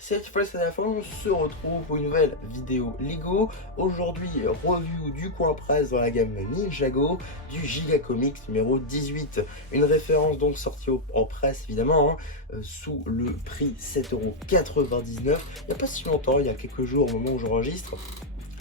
Salut tout le monde, c'est la fin, on se retrouve pour une nouvelle vidéo Lego. Aujourd'hui, review du coin presse dans la gamme Ninjago du Giga Comics numéro 18. Une référence donc sortie en presse évidemment, sous le prix 7,99 €. Il n'y a pas si longtemps, il y a quelques jours au moment où j'enregistre.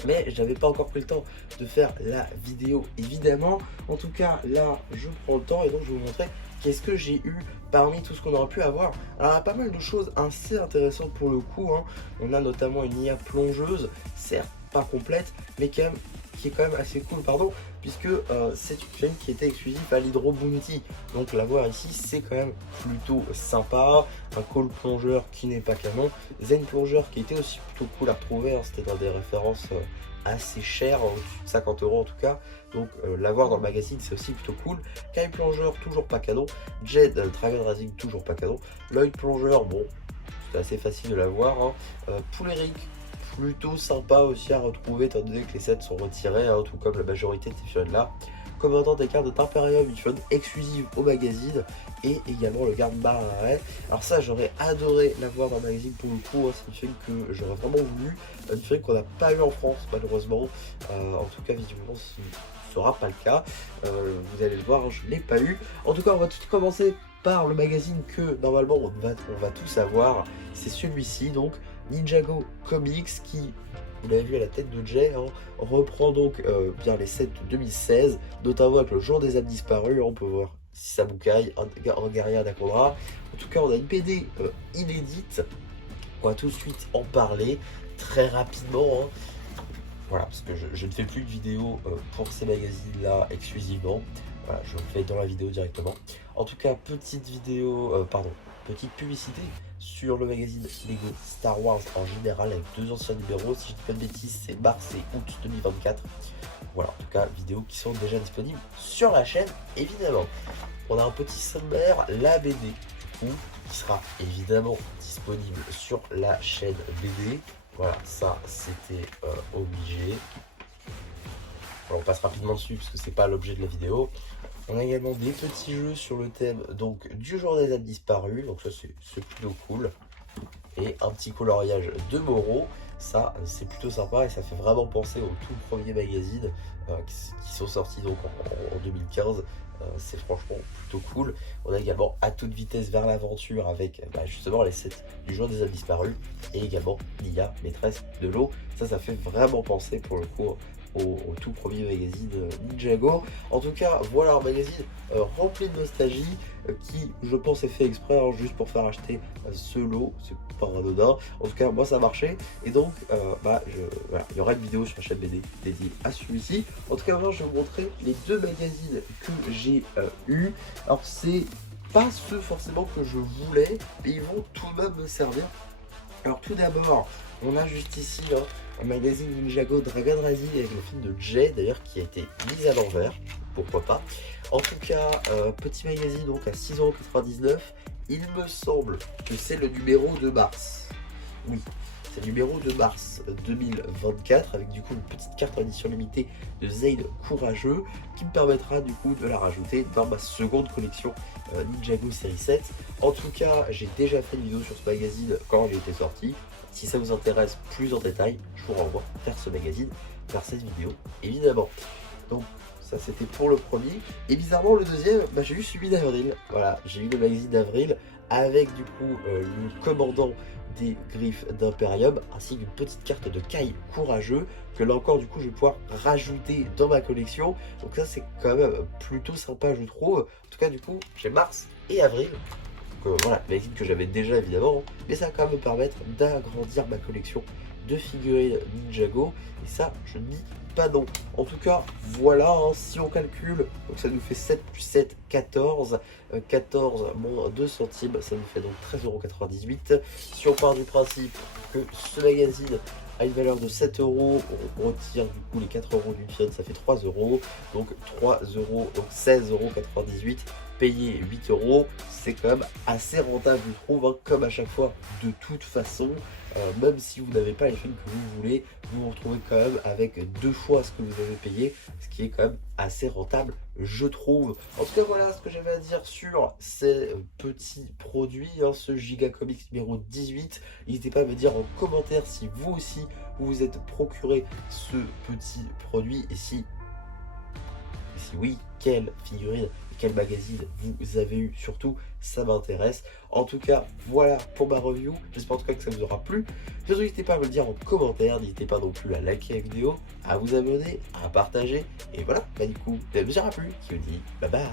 Mais j'avais pas encore pris le temps de faire la vidéo évidemment. En tout cas là je prends le temps et donc je vais vous montrer qu'est-ce que j'ai eu parmi tout ce qu'on aurait pu avoir. Alors il y a pas mal de choses assez intéressantes pour le coup, hein. On a notamment une IA plongeuse, certes pas complète, mais quand même, qui est quand même assez cool, pardon, puisque c'est une chaîne qui était exclusive à l'Hydro Bounty. Donc la voir ici, c'est quand même plutôt sympa. Un call plongeur qui n'est pas canon. Zen plongeur qui était aussi plutôt cool à retrouver, hein. C'était dans des références assez chères, au-dessus de 50 € en tout cas. Donc l'avoir dans le magazine, c'est aussi plutôt cool. Kai plongeur, toujours pas canon. Jed Dragon Racing, toujours pas canon. Lloyd plongeur, bon, c'est assez facile de l'avoir, hein. Pouleric, plutôt sympa aussi à retrouver étant donné que les sets sont retirés, hein, tout comme la majorité de ces fioles là. Commandant des cartes d'Imperium, une fiole exclusive au magazine, et également le garde Barai. Alors ça, j'aurais adoré l'avoir dans le magazine pour le coup, hein. C'est une fiole que j'aurais vraiment voulu, une fiole qu'on n'a pas eu en France malheureusement, en tout cas visiblement ce ne sera pas le cas. Vous allez le voir, hein, je ne l'ai pas eu. En tout cas, on va tout commencer par le magazine que normalement on va tous avoir, c'est celui-ci donc, Ninjago Comics, qui, vous l'avez vu à la tête de Jay, hein, reprend donc bien les sets de 2016, notamment avec le jour des âmes disparues. On peut voir Sabukai, un guerrier d'Akondra. En tout cas, on a une BD inédite. On va tout de suite en parler très rapidement, hein. Voilà, parce que je ne fais plus de vidéos pour ces magazines-là exclusivement. Voilà, je le fais dans la vidéo directement. En tout cas, petite vidéo, petite publicité sur le magazine Lego Star Wars en général avec deux anciens numéros. Si je ne dis pas de bêtises, c'est mars et août 2024. Voilà, en tout cas, vidéos qui sont déjà disponibles sur la chaîne, évidemment. On a un petit sommaire, la BD, du coup, qui sera évidemment disponible sur la chaîne BD. Voilà, ça c'était obligé. Alors, on passe rapidement dessus parce que c'est pas l'objet de la vidéo. On a également des petits jeux sur le thème donc du jour des âmes disparues, donc ça c'est plutôt cool. Et un petit coloriage de Moreau, ça c'est plutôt sympa et ça fait vraiment penser aux tout premiers magazines qui sont sortis donc en 2015. C'est franchement plutôt cool. On a également À toute vitesse vers l'aventure avec justement les sets du jour des âmes disparues et également l'IA maîtresse de l'eau. Ça fait vraiment penser pour le coup au tout premier magazine Ninjago. En tout cas, voilà un magazine rempli de nostalgie qui, je pense, est fait exprès, hein, juste pour faire acheter ce lot. C'est pas anodin. En tout cas, moi, ça marchait. Et donc, voilà, il y aura une vidéo sur la chaîne BD dédiée à celui-ci. En tout cas, maintenant, je vais vous montrer les deux magazines que j'ai eu. Alors, c'est pas ceux forcément que je voulais, mais ils vont tout de même me servir. Alors, tout d'abord, on a juste ici un magazine Ninjago Dragon Racing avec le film de Jay, d'ailleurs, qui a été mis à l'envers, pourquoi pas. En tout cas, petit magazine donc à 6,99 €. Il me semble que c'est le numéro de mars. Oui, c'est le numéro de mars 2024, avec du coup une petite carte en édition limitée de Zayd Courageux, qui me permettra du coup de la rajouter dans ma seconde collection Ninjago série 7. En tout cas, j'ai déjà fait une vidéo sur ce magazine quand il était sorti. Si ça vous intéresse plus en détail, je vous renvoie vers ce magazine, vers cette vidéo, évidemment. Donc ça c'était pour le premier. Et bizarrement le deuxième, j'ai eu celui d'avril. Voilà, j'ai eu le magazine d'avril avec du coup le commandant des griffes d'Imperium, ainsi qu'une petite carte de Kai courageux, que là encore du coup je vais pouvoir rajouter dans ma collection. Donc ça c'est quand même plutôt sympa je trouve. En tout cas du coup j'ai mars et avril. Voilà, magazine que j'avais déjà évidemment, mais ça va quand même me permettre d'agrandir ma collection de figurines Ninjago, et ça je ne dis pas non. En tout cas voilà, hein, si on calcule, donc ça nous fait 7 plus 7, 14, 14 moins 2 centimes, ça nous fait donc 13,98 €. Si on part du principe que ce magazine a une valeur de 7 €, on retire du coup les 4 € d'une fiole, ça fait 3 €, donc 3 €, donc 16,98 €. payer 8 euros, c'est quand même assez rentable, je trouve, hein, comme à chaque fois. De toute façon, même si vous n'avez pas les films que vous voulez, vous vous retrouvez quand même avec 2 fois ce que vous avez payé, ce qui est quand même assez rentable, je trouve. En tout cas, voilà ce que j'avais à dire sur ces petits produits, hein, ce Giga Comics numéro 18. N'hésitez pas à me dire en commentaire si vous aussi vous vous êtes procuré ce petit produit et si oui, quelle figurine et quel magazine vous avez eu, surtout ça m'intéresse. En tout cas, voilà pour ma review, j'espère en tout cas que ça vous aura plu. Surtout n'hésitez pas à me le dire en commentaire, n'hésitez pas non plus à liker la vidéo, à vous abonner, à partager, et voilà, bah du coup, ça vous aura plu, qui vous dit bye bye.